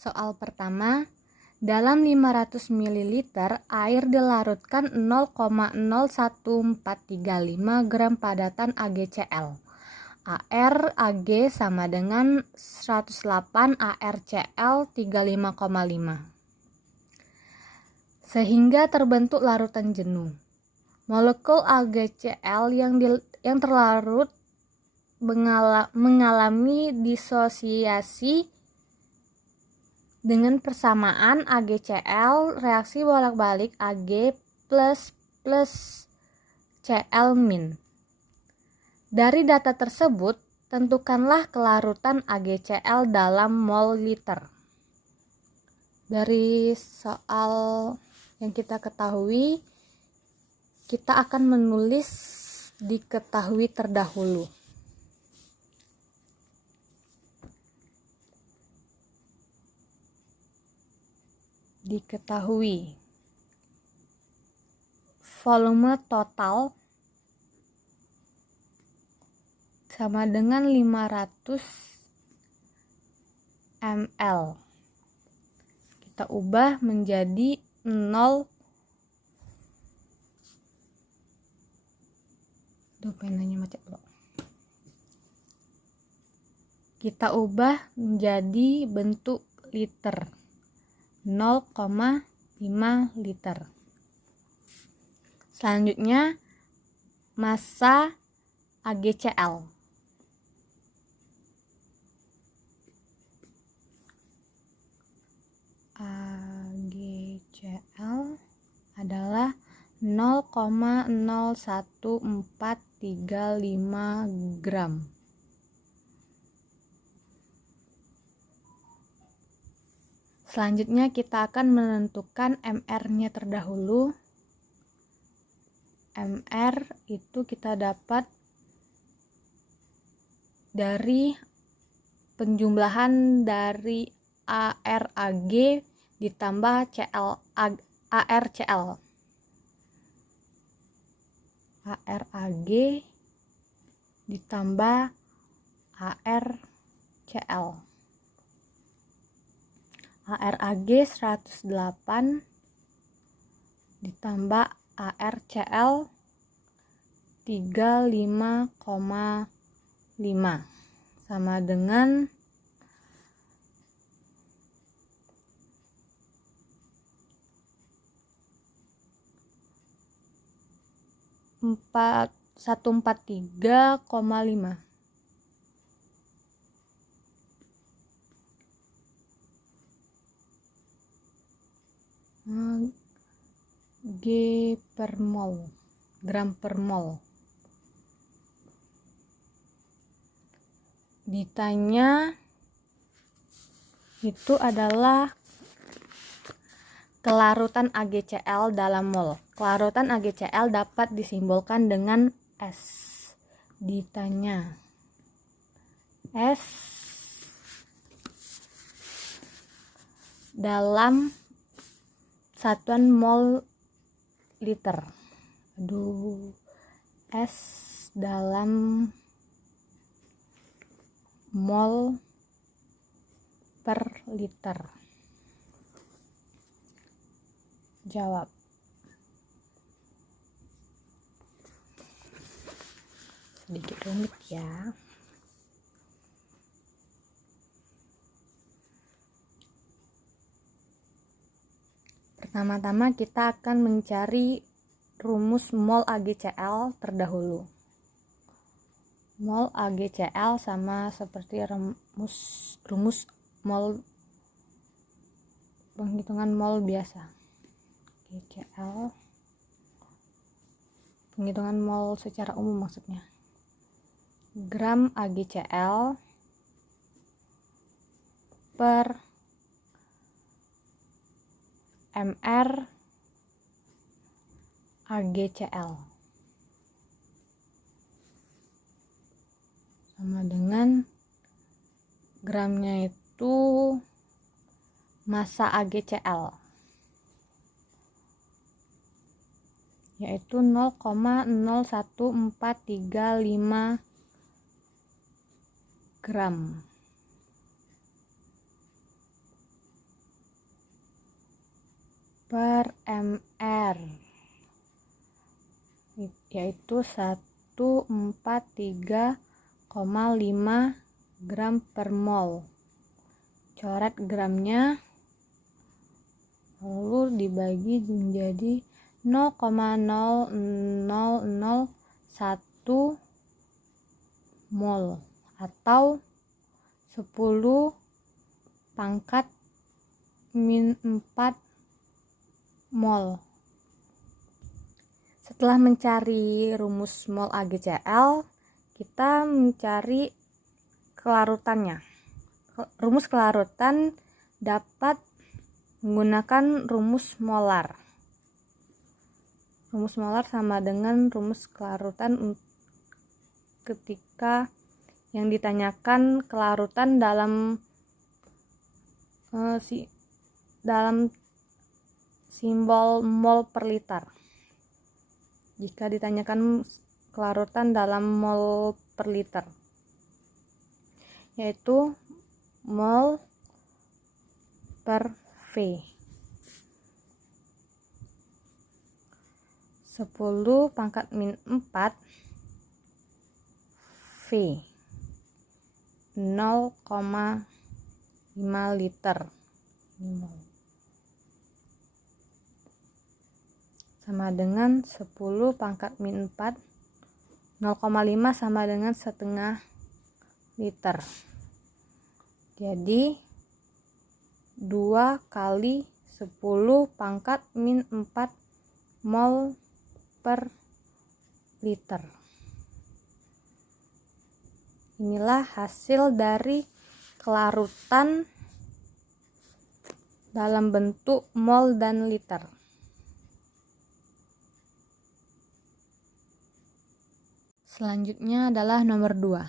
Soal pertama, dalam 500 ml air dilarutkan 0,01435 gram padatan AgCl. AR Ag sama dengan 108 ArCl 35,5. Sehingga terbentuk larutan jenuh. Molekul AgCl yang terlarut mengalami disosiasi dengan persamaan AgCl reaksi bolak-balik Ag plus Cl min. Dari data tersebut, tentukanlah kelarutan AgCl dalam mol liter. Dari soal yang kita ketahui, kita akan menulis diketahui terdahulu. Diketahui volume total sama dengan 500 ml. Kita ubah menjadi 0. Penanya macet loh. Kita ubah menjadi bentuk liter. 0,5 liter. Selanjutnya massa AgCl. AgCl adalah 0,01435 gram. Selanjutnya kita akan menentukan MR-nya terdahulu. MR itu kita dapat dari penjumlahan dari ArAg ditambah ArCl. ArAg ditambah ArCl. ArAg 108 ditambah ArCl 35,5 sama dengan 143,5. G per mol, gram per mol. Ditanya itu adalah kelarutan AgCl dalam mol. Kelarutan AgCl dapat disimbolkan dengan S. Ditanya S dalam satuan mol liter. S dalam mol per liter. Jawab. Sedikit rumit ya. Pertama-tama kita akan mencari rumus mol AgCl terdahulu. Mol AgCl sama seperti rumus mol penghitungan mol biasa. AgCl penghitungan mol secara umum maksudnya. Gram AgCl per mR AgCl sama dengan gramnya itu massa AgCl, yaitu 0,01435 gram. per ml, yaitu 143,5 gram per mol. Coret gramnya lalu dibagi menjadi 0,0001 mol atau 10 pangkat min 4 mol. Setelah mencari rumus mol AgCl, kita mencari kelarutannya. Rumus kelarutan dapat menggunakan rumus molar. Rumus molar sama dengan rumus kelarutan ketika yang ditanyakan kelarutan dalam simbol mol per liter. Jika ditanyakan kelarutan dalam mol per liter, yaitu mol per V. 10 pangkat min 4 V 0,5 liter sama dengan 10 pangkat min 4 0,5 sama dengan setengah liter. Jadi 2 kali 10 pangkat min 4 mol per liter. Inilah hasil dari kelarutan dalam bentuk mol dan liter. Selanjutnya adalah nomor 2.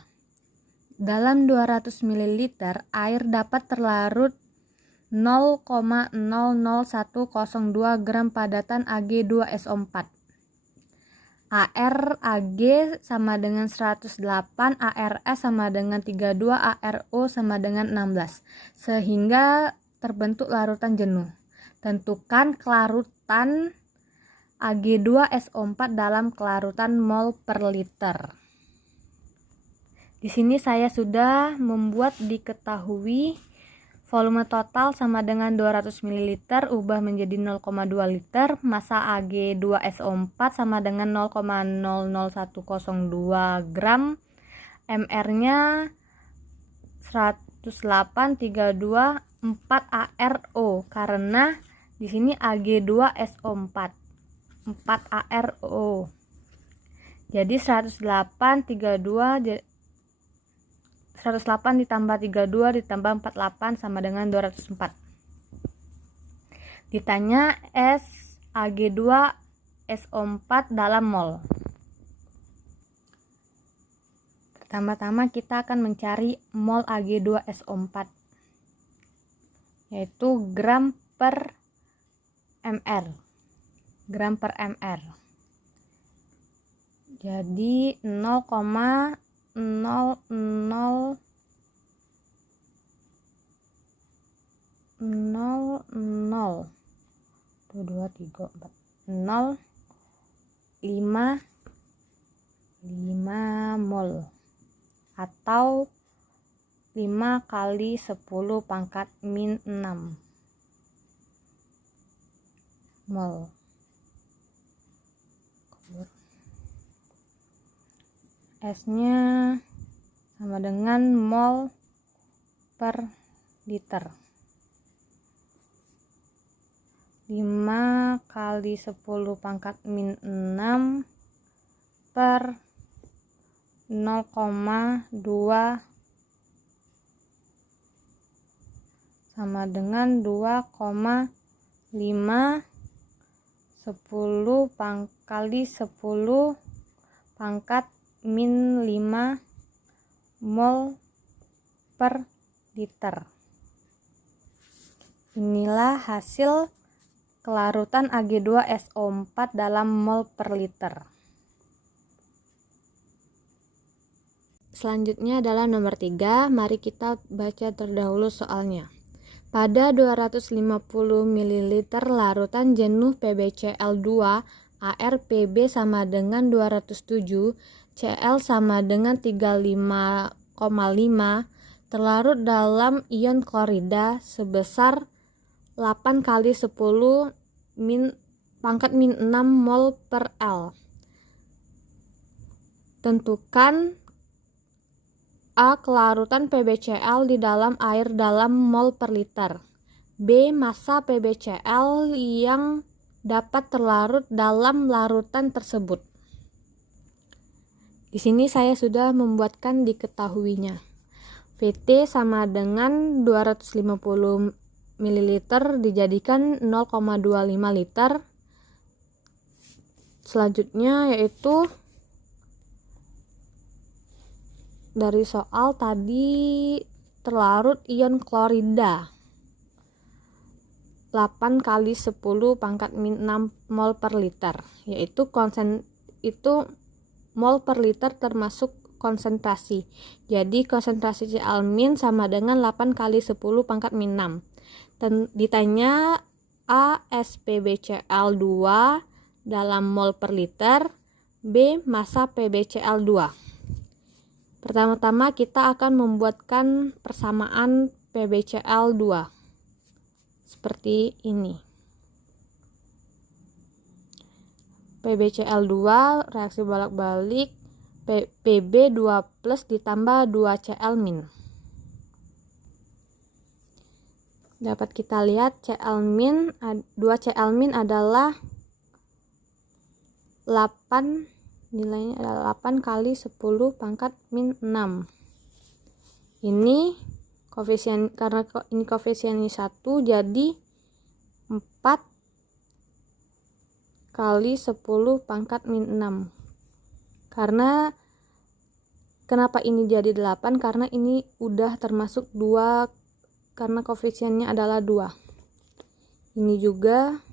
Dalam 200 ml air dapat terlarut 0,00102 gram padatan Ag2SO4. AR/Ag sama dengan 108, ARS sama dengan 32, ARO sama dengan 16, sehingga terbentuk larutan jenuh. Tentukan kelarutan Ag2SO4 dalam kelarutan mol per liter. Di sini saya sudah membuat diketahui volume total sama dengan 200 ml ubah menjadi 0,2 liter, massa Ag2SO4 sama dengan 0,00102 gram, MR-nya 108,324 ARO karena di sini Ag2SO4 4 ARO. Jadi 108 ditambah 32 ditambah 48 sama dengan 204. Ditanya S Ag2SO4 dalam mol. Pertama-tama kita akan mencari mol Ag2SO4, yaitu gram per ml. Gram per ml. Jadi 0,00 5 mol atau 5 kali 10 pangkat min 6 mol. S-nya sama dengan mol per liter. 5 kali 10 pangkat min 6 per 0,2 sama dengan 2,5 10 kali 10 pangkat min 5 mol per liter. Inilah hasil kelarutan Ag2SO4 dalam mol per liter. Selanjutnya adalah nomor 3. Mari kita baca terdahulu soalnya. Pada 250 ml larutan jenuh PbCl2, ArPb sama dengan 207, Cl sama dengan 35,5, terlarut dalam ion klorida sebesar 8 kali 10 pangkat min 6 mol per L. Tentukan A. Kelarutan PbCl di dalam air dalam mol per liter. B. Massa PbCl yang dapat terlarut dalam larutan tersebut. Di sini saya sudah membuatkan diketahuinya. Vt sama dengan 250 ml dijadikan 0,25 liter. Selanjutnya yaitu dari soal tadi terlarut ion klorida 8 kali 10 pangkat min 6 mol per liter, yaitu mol per liter termasuk konsentrasi. Jadi konsentrasi Cl min sama dengan 8 kali 10 pangkat min 6. Ditanya AsPbCl2 dalam mol per liter, B. Massa PbCl2. Pertama-tama kita akan membuatkan persamaan PbCl2 seperti ini. PbCl2 reaksi bolak-balik Pb2 plus ditambah 2Cl min. Dapat kita lihat 2Cl min adalah 8, nilainya adalah 8 kali 10 pangkat min 6. Ini koefisien, karena ini koefisiennya 1, jadi 4 kali 10 pangkat min 6. Kenapa ini jadi 8? Karena ini udah termasuk 2, karena koefisiennya adalah 2. Ini juga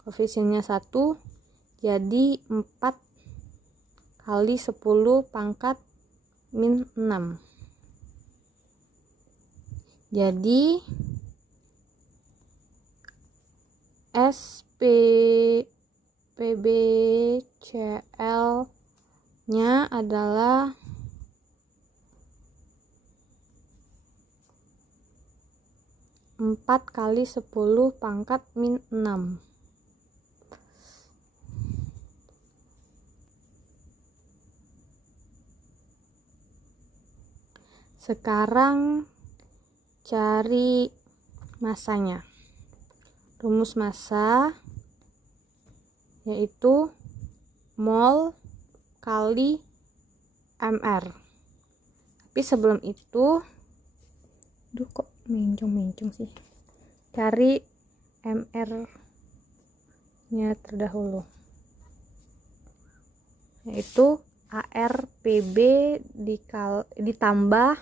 koefisiennya 1, jadi 4 kali 10 pangkat min 6. Jadi PbCl nya adalah 4 kali 10 pangkat min 6. Sekarang cari massanya. Rumus massa yaitu mol kali mr. Tapi sebelum itu, kok mencong sih. Cari mr nya terdahulu, yaitu ArPb ditambah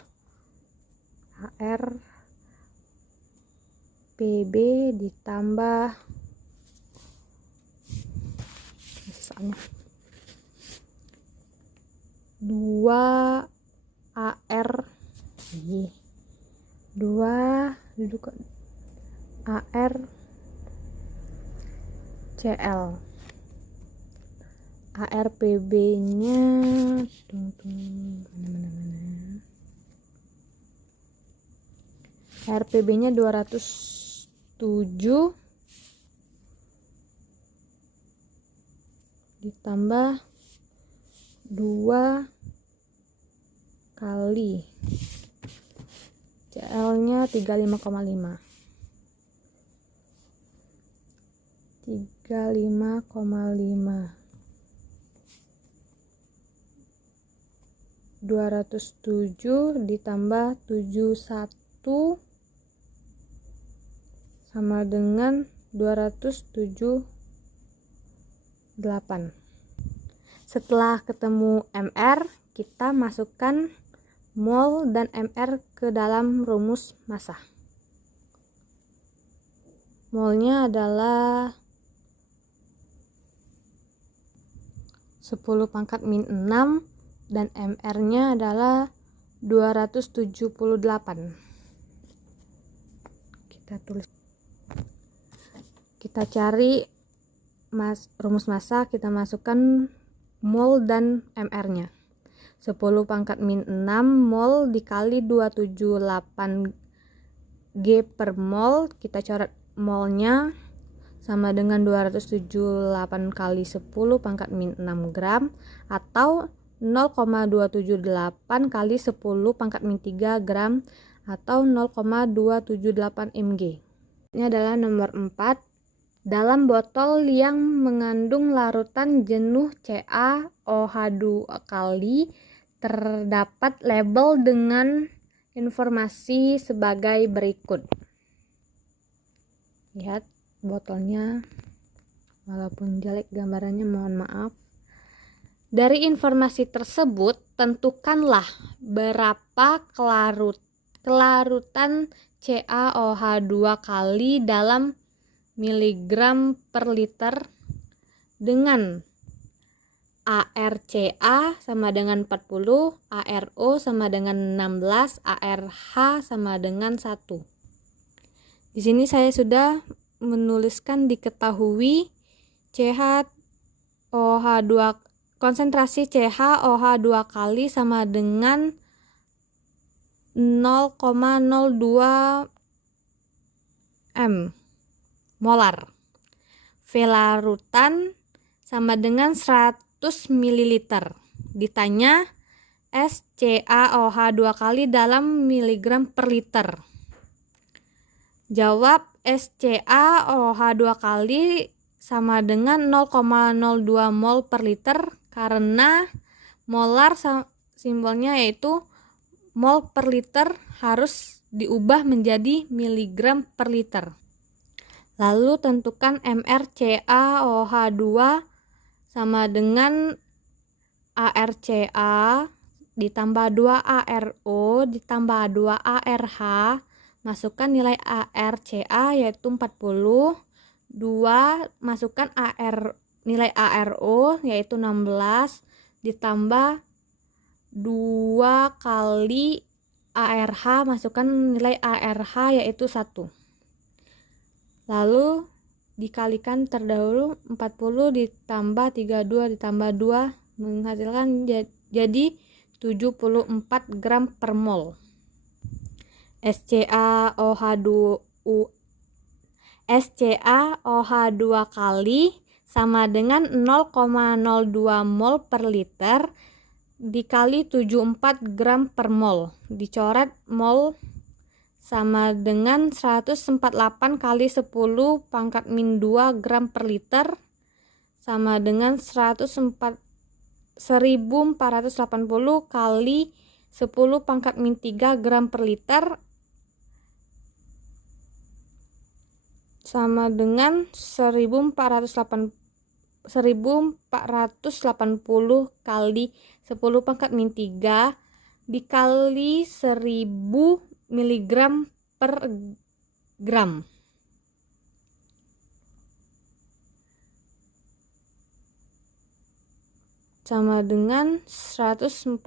ArPb ditambah misalnya 2 ArCl. ArPb nya ArPb nya 207 ditambah 2 kali Cl nya 35,5 207 ditambah 71 sama dengan 278. Setelah ketemu mr, kita masukkan mol dan mr ke dalam rumus massa. Molnya adalah 10 pangkat min 6 dan mr-nya adalah 278. Kita tulis. Kita cari rumus massa, kita masukkan mol dan mr-nya. 10 pangkat min 6 mol dikali 278 G per mol, kita coret molnya sama dengan 278 kali 10 pangkat min 6 gram atau 0,278 kali 10 pangkat min 3 gram atau 0,278 mg. Ini adalah nomor 4. Dalam botol yang mengandung larutan jenuh CaOH2 kali terdapat label dengan informasi sebagai berikut. Lihat botolnya, walaupun jelek gambarannya, mohon maaf. Dari informasi tersebut, tentukanlah berapa kelarutan CaOH2 kali dalam miligram per liter dengan ARCA sama dengan 40, ARO sama dengan 16, ARH sama dengan 1. Di sini saya sudah menuliskan diketahui konsentrasi CaOH2 kali sama dengan 0,02 m molar. V larutan sama dengan 100 ml. Ditanya SCaOH2 kali dalam miligram per liter. Jawab SCaOH2 kali sama dengan 0,02 mol per liter karena molar simbolnya yaitu mol per liter harus diubah menjadi miligram per liter. Lalu tentukan MrCaOH2 sama dengan ARCA ditambah 2ARO ditambah 2ARH. Masukkan nilai ARCA yaitu 40. 2 masukkan nilai ARO yaitu 16 ditambah 2 kali ARH, masukkan nilai ARH yaitu 1. Lalu dikalikan terdahulu 40 ditambah 32 ditambah 2 menghasilkan jadi 74 gram per mol. SCaOH2 kali sama dengan 0,02 mol per liter dikali 74 gram per mol. Dicoret mol sama dengan 148 kali 10 pangkat min 2 gram per liter sama dengan 1480 kali 10 pangkat min 3 gram per liter sama dengan 1480 kali 10 pangkat min 3 dikali 1000 miligram per gram. Sama dengan 148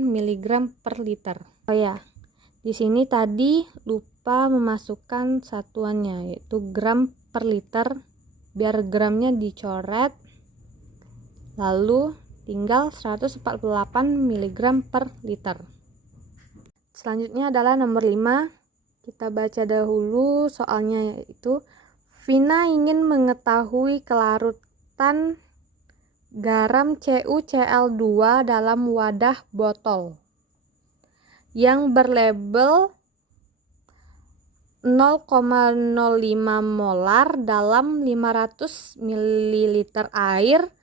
miligram per liter. Oh ya, di sini tadi lupa memasukkan satuannya yaitu gram per liter. Biar gramnya dicoret. Lalu tinggal 148 mg per liter. Selanjutnya adalah nomor 5. Kita baca dahulu soalnya, yaitu Vina ingin mengetahui kelarutan garam CuCl2 dalam wadah botol yang berlabel 0,05 molar dalam 500 ml air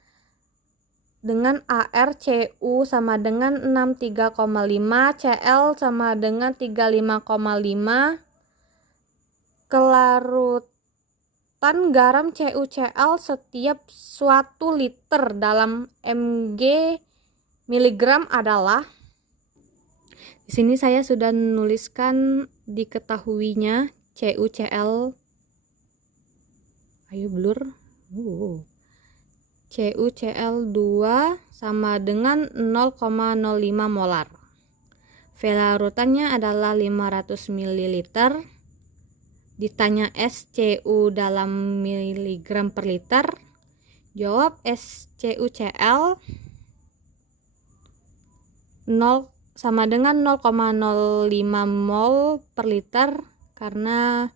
dengan ArCu sama dengan 63,5, Cl sama dengan 35,5. Kelarutan garam CuCl setiap 1 liter dalam mg miligram adalah. Di sini saya sudah menuliskan diketahuinya CuCl. Ayo blur. CuCl2 sama dengan 0,05 molar. V larutannya adalah 500 ml. Ditanya SCU dalam miligram per liter, jawab SCUCl 0 sama dengan 0,05 mol per liter karena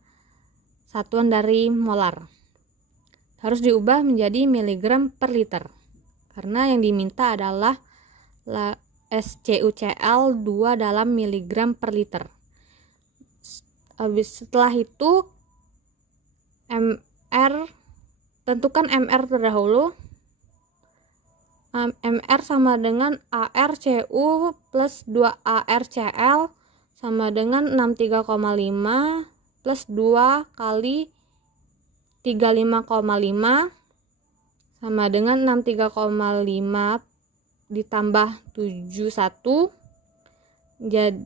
satuan dari molar. Harus diubah menjadi miligram per liter karena yang diminta adalah SCUCl 2 dalam miligram per liter. Setelah itu tentukan MR terdahulu. MR sama dengan ArCu plus 2ArCl sama dengan 63,5 plus 2 kali 35,5 sama dengan 63,5 ditambah 71 jadi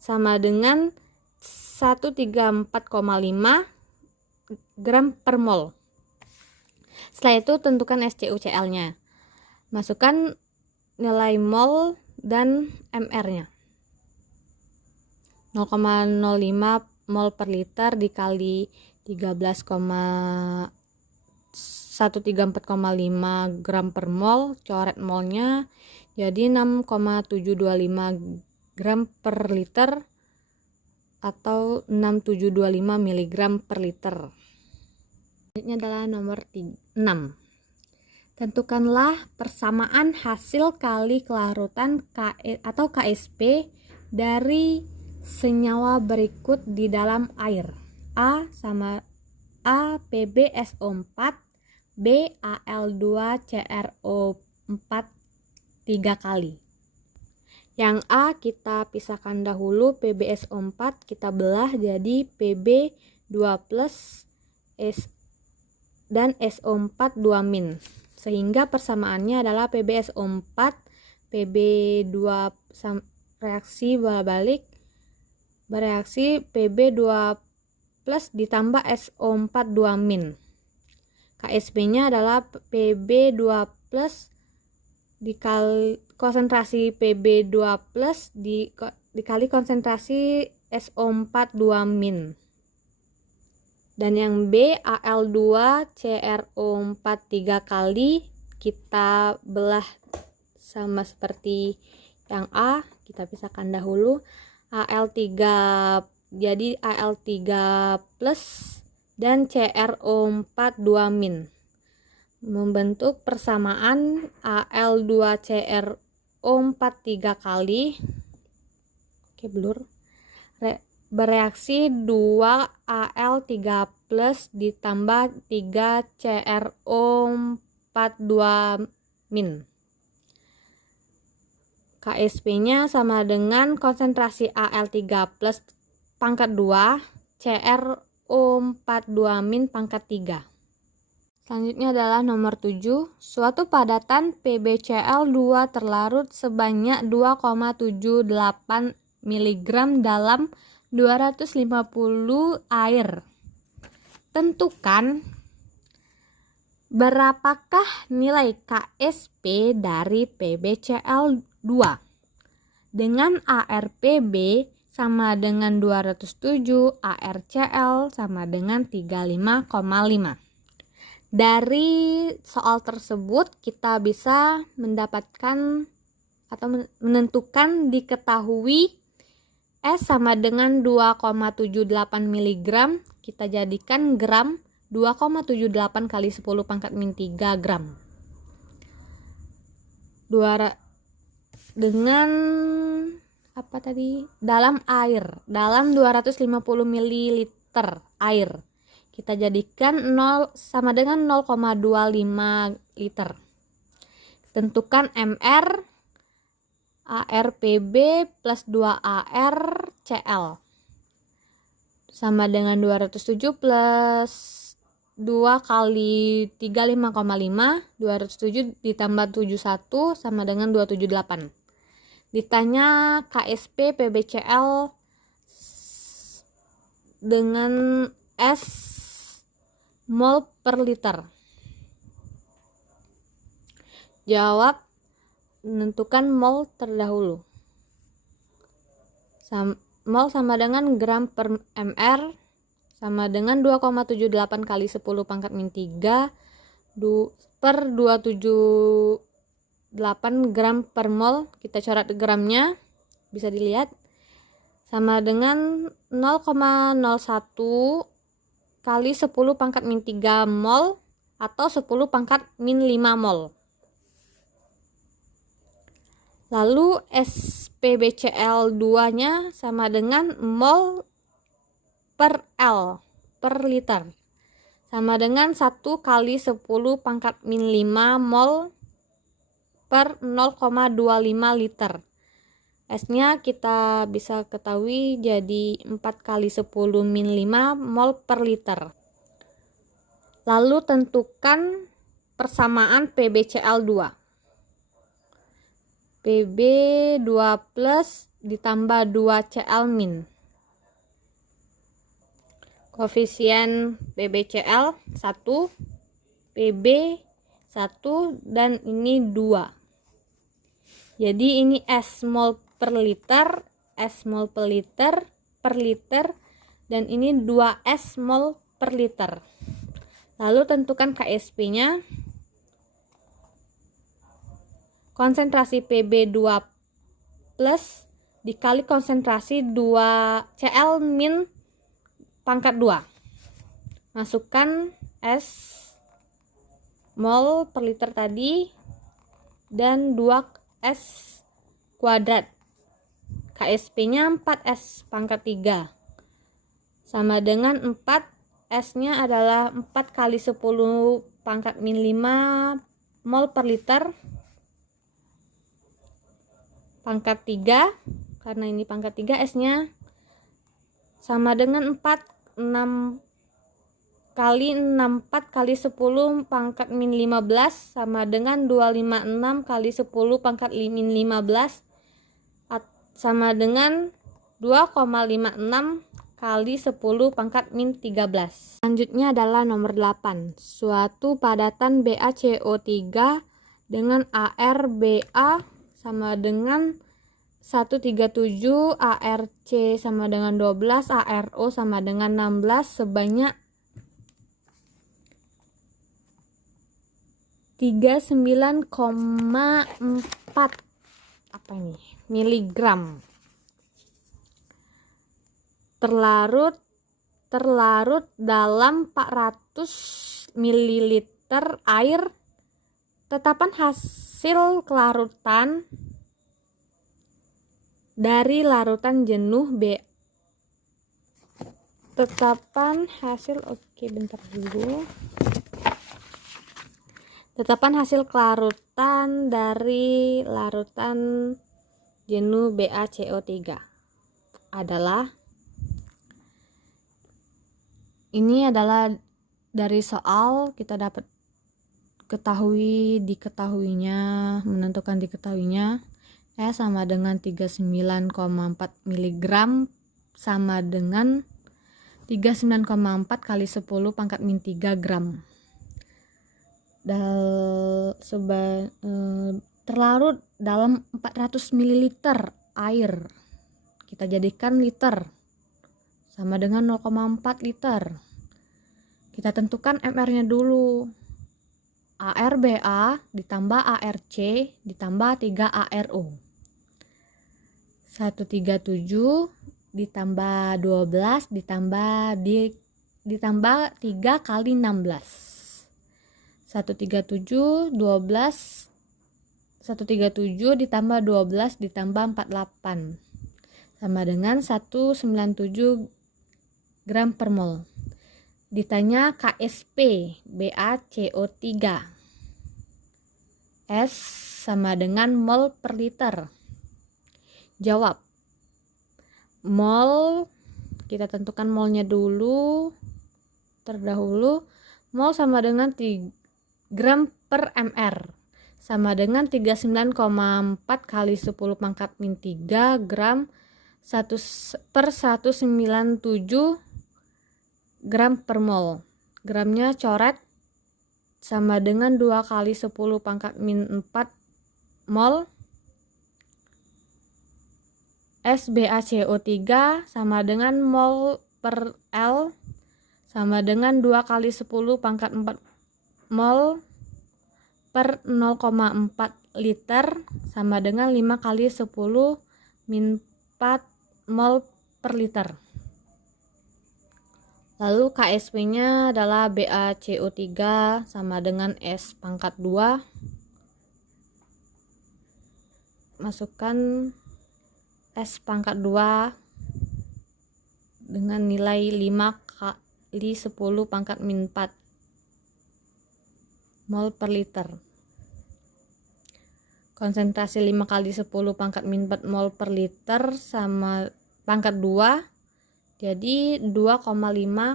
sama dengan 134,5 gram per mol. Setelah itu tentukan SCUCl-nya. Masukkan nilai mol dan MR-nya. 0,05 mol per liter dikali 13,134,5 gram per mol, coret molnya jadi 6,725 gram per liter atau 6725 mg per liter. Selanjutnya adalah nomor 6. Tentukanlah persamaan hasil kali kelarutan atau KSP dari senyawa berikut di dalam air. A sama A PbSO4, B Al2CrO4 3 kali. Yang A kita pisahkan dahulu, PbSO4 kita belah jadi Pb2 plus dan SO4 2-. Sehingga persamaannya adalah PbSO4 Pb2 reaksi balik bereaksi Pb2 plus ditambah SO4 2-. KSP-nya adalah Pb2 plus dikali konsentrasi Pb2 plus dikali konsentrasi SO4 2-. Dan yang B Al2CrO4 3 kali kita belah sama seperti yang A, kita pisahkan dahulu. Al3 jadi Al3 plus dan CrO4 2-. Membentuk persamaan Al2CrO4 3 kali. Oke, blur. Bereaksi 2 Al3 plus ditambah 3 CrO4 2-. KSP-nya sama dengan konsentrasi Al3 plus pangkat 2 CrO4 2- pangkat 3. Selanjutnya adalah nomor 7. Suatu padatan PbCl2 terlarut sebanyak 2,78 mg dalam 250 air. Tentukan berapakah nilai KSP dari PbCl2 dengan ArPb sama dengan 207, ArCl sama dengan 35,5. Dari soal tersebut kita bisa mendapatkan atau menentukan diketahui S sama dengan 2,78 mg, kita jadikan gram 2,78 kali 10 pangkat min 3 gram. Dengan apa tadi? Dalam air, dalam 250 ml air. Kita jadikan 0 sama dengan 0,25 liter. Tentukan MR ArPb plus 2ArCl sama dengan 207 plus 2 kali 35,5, 207 ditambah 71 sama dengan 278. Ditanya KSP PbCl dengan S mol per liter. Jawab, menentukan mol terdahulu. Mol sama dengan gram per mr, sama dengan 2,78 kali 10 pangkat min 3 per 278 gram per mol. Kita coret gramnya, bisa dilihat, sama dengan 0,01 kali 10 pangkat min 3 mol atau 10 pangkat min 5 mol. Lalu SpBCl2 nya sama dengan mol per L per liter, sama dengan 1 kali 10 pangkat min 5 mol per 0,25 liter. S-nya kita bisa ketahui jadi 4 kali 10 min 5 mol per liter. Lalu tentukan persamaan PbCl2. Pb2 plus ditambah 2Cl min. Koefisien PbCl 1, Pb 1, dan ini 2. Jadi ini S mol per liter, S mol per liter, dan ini 2S mol per liter. Lalu tentukan KSP-nya. Konsentrasi Pb2 plus dikali konsentrasi 2Cl min pangkat 2. Masukkan S mol per liter tadi dan 2S kuadrat. KSP-nya 4S pangkat 3. Sama dengan 4, S-nya adalah 4 kali 10 pangkat min 5 mol per liter pangkat 3. Karena ini pangkat 3, S-nya sama dengan 6 kali 64 kali 10 pangkat min 15 sama dengan 256 kali 10 pangkat min 15 sama dengan 2,56 kali 10 pangkat min 13. Selanjutnya adalah nomor 8. Suatu padatan BaCO3 dengan ArBa sama dengan 137, ArC sama dengan 12, ArO sama dengan 16 sebanyak 39,4 miligram. Terlarut dalam 400 ml air. Tetapan hasil kelarutan dari larutan jenuh B. Tetapan hasil kelarutan dari larutan jenuh BaCO3 adalah, ini adalah dari soal kita dapat menentukan diketahuinya S sama dengan 39,4 mg sama dengan 39,4 kali 10 pangkat min 3 gram. Terlarut dalam 400 ml air. Kita jadikan liter sama dengan 0,4 liter. Kita tentukan MR-nya dulu. ArBa ditambah ArC ditambah 3 ArO. 137 ditambah 12 ditambah 3 kali 16. 137 ditambah 12 ditambah 48 sama dengan 197 gram per mol. Ditanya KSP BaCO3. S sama dengan mol per liter. Jawab. Mol, kita tentukan molnya dulu. Terdahulu, mol sama dengan 3 gram per mr. Sama dengan 39,4 kali 10 pangkat min 3 gram per 197 gram per mol. Gramnya coret sama dengan 2 kali 10 pangkat min 4 mol. SbACO3 sama dengan mol per L sama dengan 2 kali 10 pangkat 4 mol per 0,4 liter sama dengan 5 kali 10 min 4 mol per liter. Lalu KSP-nya adalah BaCO3 sama dengan S pangkat 2. Masukkan S pangkat 2 dengan nilai 5 kali 10 pangkat min 4 mol per liter. Konsentrasi 5 kali 10 pangkat min 4 mol per liter sama pangkat 2 jadi 2,5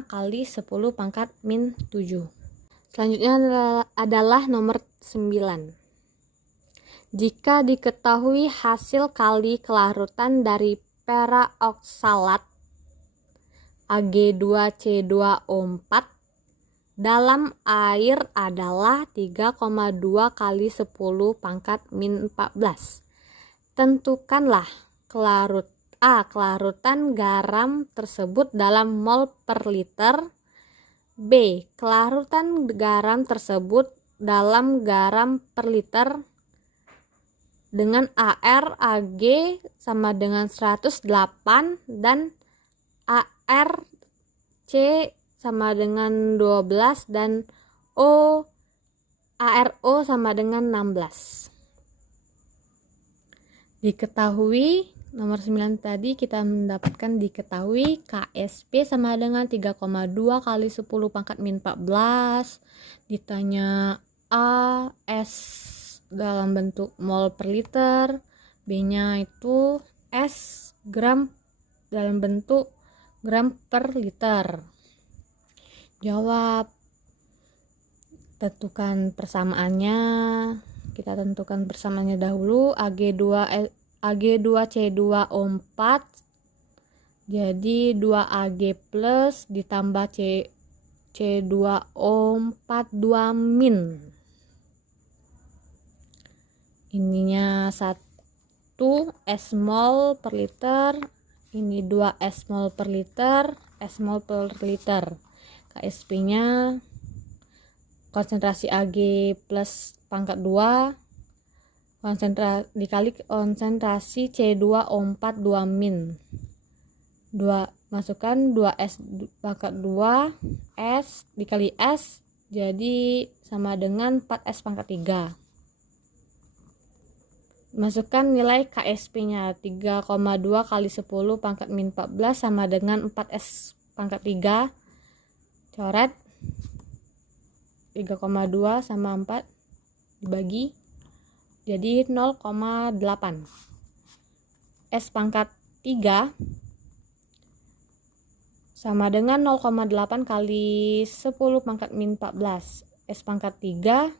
kali 10 pangkat min 7. Selanjutnya adalah nomor 9. Jika diketahui hasil kali kelarutan dari peroksalat Ag2C2O4 dalam air adalah 3,2 kali 10 pangkat min 14. Tentukanlah kelarutan garam tersebut dalam mol per liter. B. Kelarutan garam tersebut dalam garam per liter dengan Ag sama dengan 108 dan C sama dengan 12 dan ARO sama dengan 16. Diketahui nomor 9 tadi kita mendapatkan diketahui KSP sama dengan 3,2 kali 10 pangkat min 14. Ditanya A, S dalam bentuk mol per liter, B-nya itu S gram dalam bentuk gram per liter. Jawab. Tentukan persamaannya. Kita tentukan persamaannya dahulu. Ag2C2O4 jadi 2Ag plus ditambah C2O4 2 min. Ininya 1 S mol per liter, ini 2 S mol per liter, S mol per liter. KSP-nya konsentrasi Ag plus pangkat 2 dikali konsentrasi C2O4 2 min. 2 masukkan 2S pangkat 2 S dikali S jadi sama dengan 4S pangkat 3. Masukkan nilai KSP-nya 3,2 kali 10 pangkat min 14 sama dengan 4S pangkat 3. Coret 3,2 sama 4 dibagi jadi 0,8. S pangkat 3 sama dengan 0,8 kali 10 pangkat min 14. S pangkat 3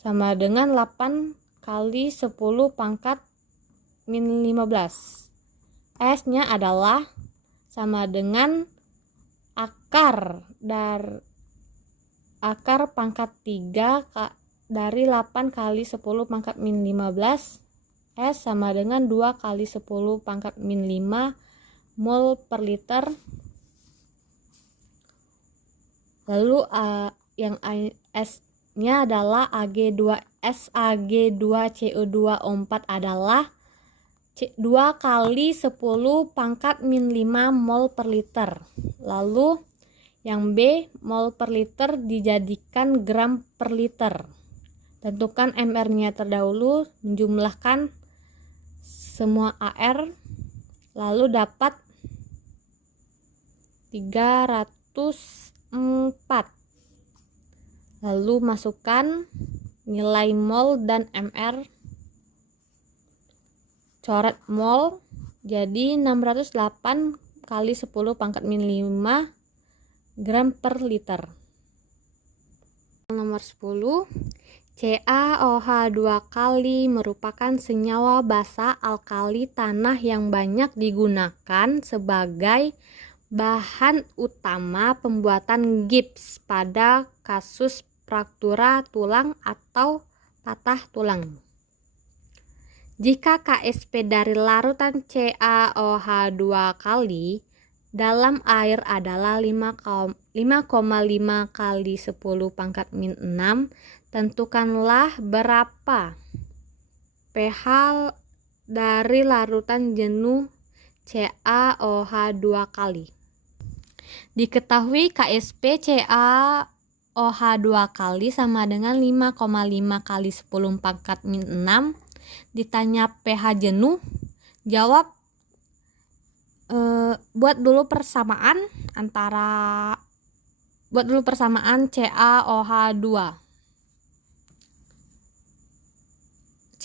sama dengan 8 kali 10 pangkat min 15. S-nya adalah sama dengan akar pangkat 3 dari 8 kali 10 pangkat min 15. S sama dengan 2 kali 10 pangkat min 5 mol per liter. Lalu yang S-nya adalah Ag2CO2O4 adalah 2 kali 10 pangkat min 5 mol per liter. Lalu yang B, mol per liter dijadikan gram per liter. Tentukan MR-nya terdahulu, menjumlahkan semua AR, lalu dapat 304. Lalu masukkan nilai mol dan MR. Coret mol jadi 608 kali 10 pangkat min 5 gram per liter. Nomor 10, CaOH2 kali merupakan senyawa basa alkali tanah yang banyak digunakan sebagai bahan utama pembuatan gips pada kasus fraktura tulang atau patah tulang. Jika KSP dari larutan CaOH2 kali dalam air adalah 5,5 kali 10 pangkat min 6. Tentukanlah berapa pH dari larutan jenuh CaOH 2 kali. Diketahui KSP CaOH 2 kali sama dengan 5,5 kali 10 pangkat min 6. Ditanya pH jenuh, jawab buat dulu persamaan CaOH 2.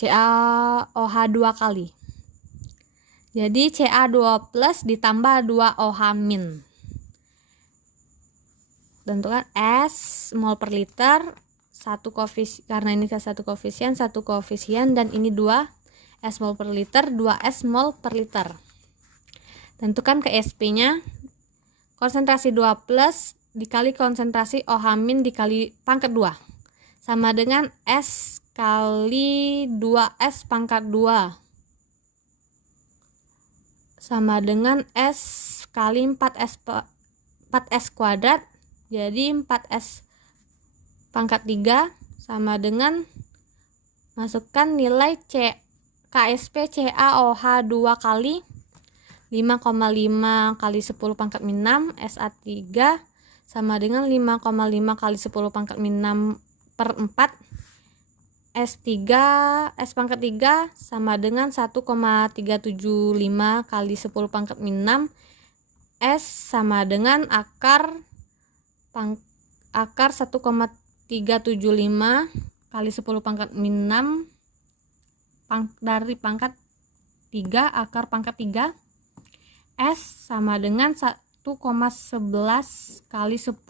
CaOH 2 kali. Jadi Ca2 plus ditambah 2OH min. Tentukan S mol per liter, karena ini ke 1 koefisien dan ini 2 S mol per liter, 2 S mol per liter. Tentukan KSP-nya, konsentrasi 2 plus dikali konsentrasi OH min dikali pangkat 2 sama dengan S kali 2S pangkat 2 sama dengan S kali 4S kuadrat, jadi 4S pangkat 3 sama dengan, masukkan nilai KSP CaOH 2 kali 5,5 kali 10 pangkat min 6 SA3 sama dengan 5,5 kali 10 pangkat min 6 per 4 S3 S pangkat 3 sama dengan 1,375 kali 10 pangkat min 6 S sama dengan akar 1,375 kali 10 pangkat min 6 dari pangkat 3 akar pangkat 3 S sama dengan 1,11 kali 10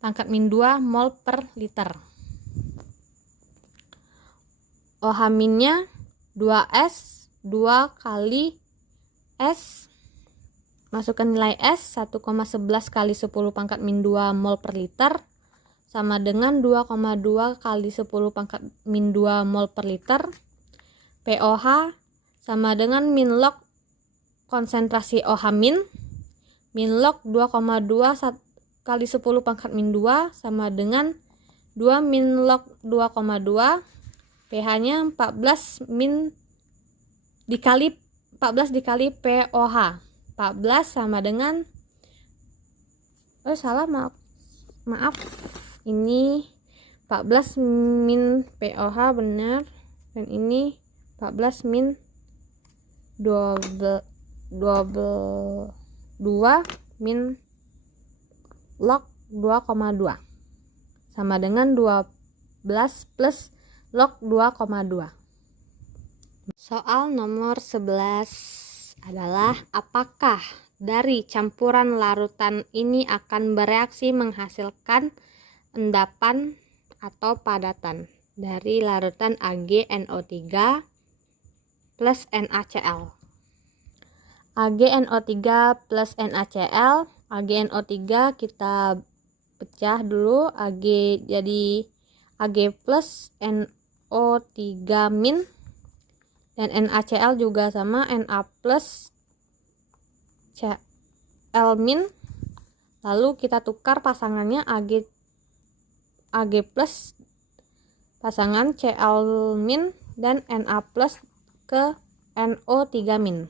pangkat min 2 mol per liter. OH minnya 2S 2 kali S, masukkan nilai S 1,11 kali 10 pangkat min 2 mol per liter sama dengan 2,2 kali 10 pangkat min 2 mol per liter. POH sama dengan min log konsentrasi OH min log 2,2 kali 10 pangkat min 2 sama dengan 2 min log 2,2. pH-nya 14 dikali POH. 14 sama dengan maaf ini 14 min POH benar, dan ini 14 min 22 min log 2,2 sama dengan 12 plus log 2,2. Soal nomor 11 adalah apakah dari campuran larutan ini akan bereaksi menghasilkan endapan atau padatan dari larutan AgNO3 plus NaCl. AgNO3 plus NaCl, AgNO3 kita pecah dulu, Ag jadi Ag plus NO3 min, dan NaCl juga sama, Na plus Cl min. Lalu kita tukar pasangannya Ag plus pasangan Cl min dan Na plus ke NO3 min.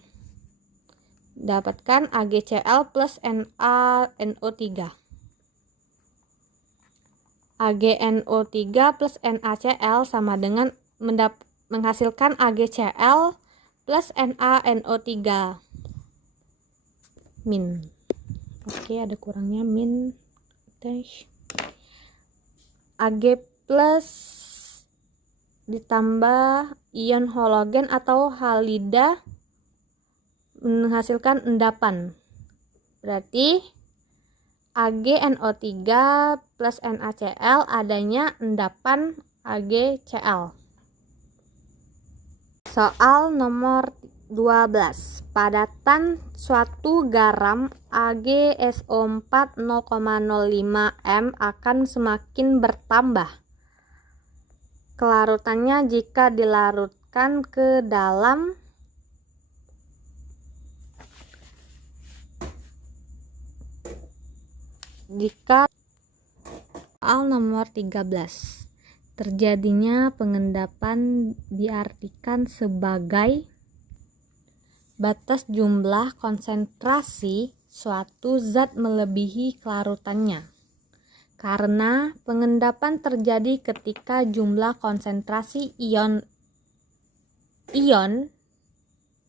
Dapatkan AgCl plus NaNO3. AgNO3 plus NaCl sama dengan menghasilkan AgCl plus NaNO3 min. Oke, ada kurangnya min. Ag plus ditambah ion halogen atau halida menghasilkan endapan. Berarti AgNO3 plus NaCl adanya endapan AgCl. Soal nomor 12. Padatan suatu garam AgSO4 0,05 m akan semakin bertambah kelarutannya jika dilarutkan ke dalam jika soal nomor 13 terjadinya pengendapan diartikan sebagai batas jumlah konsentrasi suatu zat melebihi kelarutannya. Karena pengendapan terjadi ketika jumlah konsentrasi ion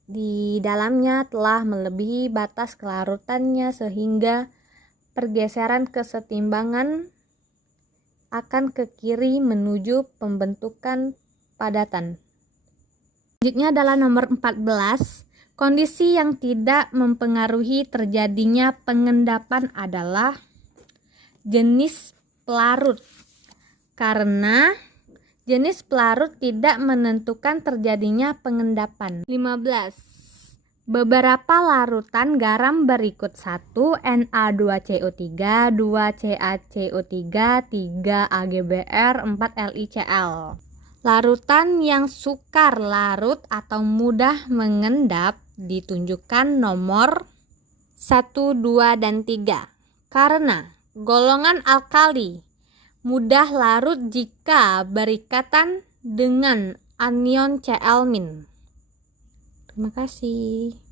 di dalamnya telah melebihi batas kelarutannya sehingga pergeseran kesetimbangan akan ke kiri menuju pembentukan padatan. Selanjutnya adalah nomor 14. Kondisi yang tidak mempengaruhi terjadinya pengendapan adalah jenis pelarut. Karena jenis pelarut tidak menentukan terjadinya pengendapan. 15. Beberapa larutan garam berikut 1 Na2CO3, 2 CaCO3, 3 AgBr, 4 LiCl. Larutan yang sukar larut atau mudah mengendap ditunjukkan nomor 1, 2, dan 3. Karena golongan alkali mudah larut jika berikatan dengan anion Cl-. Terima kasih.